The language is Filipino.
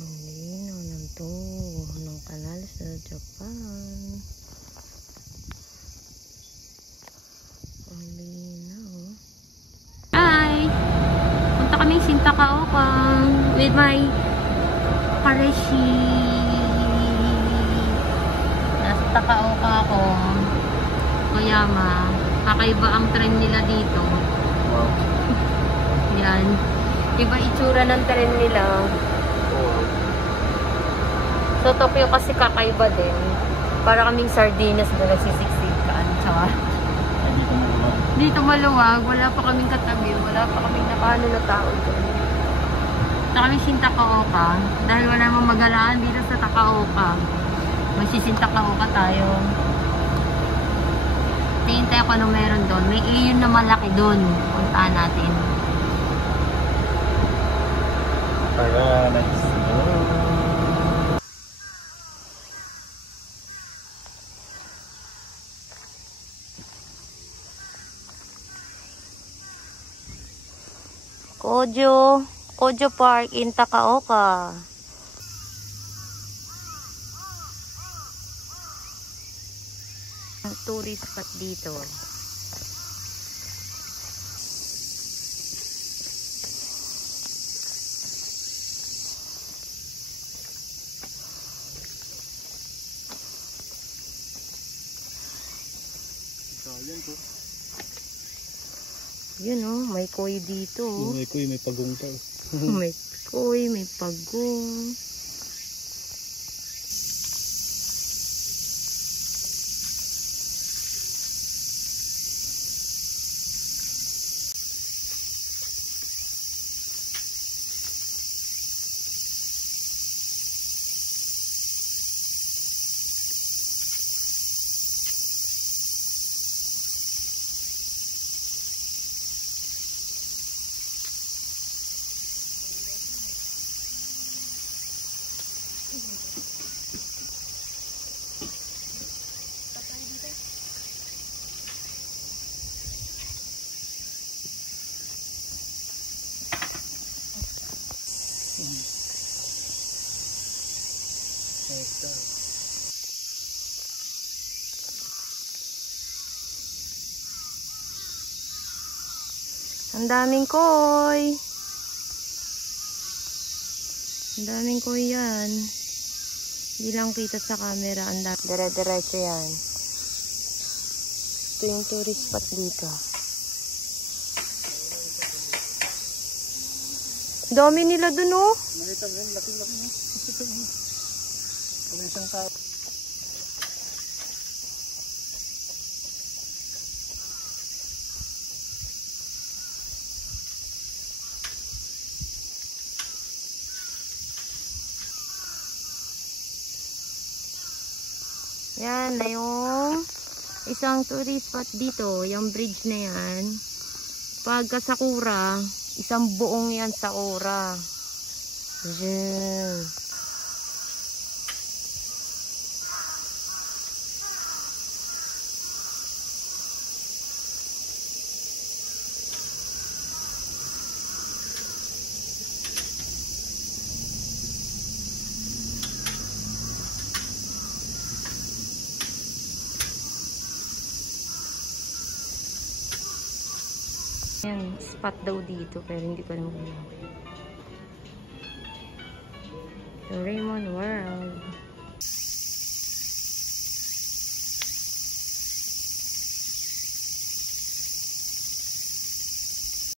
Ang linaw ng tubo ng kanal sa Japan. Ang linaw. Hi! Punta kami Sintakaokang with my kareshi. Nasa Takaoka ako. Koyama. Kakaiba ang tren nila dito. Wow. Yan. Iba itsura ng tren nila. So, Tokyo kasi kakaiba din. Para kaming sardinas na nagsisiksikan. Tsaka, dito maluwag. Wala pa kaming katabi. Wala pa kaming nakaano na tao doon. Ito kami Sintakaoka. Dahil wala namang magalaan dito sa Takaoka. Magsisintakaoka tayo. Tingin tayo kung ano meron doon. May iyon na malaki doon. Puntaan natin. Tara, let's go. Kojo Park in Takaoka. Ang tourist spot dito. Yun oh, may koi dito. May koi, may pagong pa. May koi, may pagong. Ang daming koi. Ang daming koi yan. Hindi lang kita sa camera. Ang daming. Dire-diretso yan. Ito yung tourist spot dito. Dami nila dun oh. Nakita mo yun, laki-laki mo. Kung isang tao. Yan na yung isang tourist spot dito. Yung bridge na yan. Pagka Sakura, isang buong yan sa Sakura. Yan. Yan, spot daw dito pero hindi ko alam kung ano. Raymond World.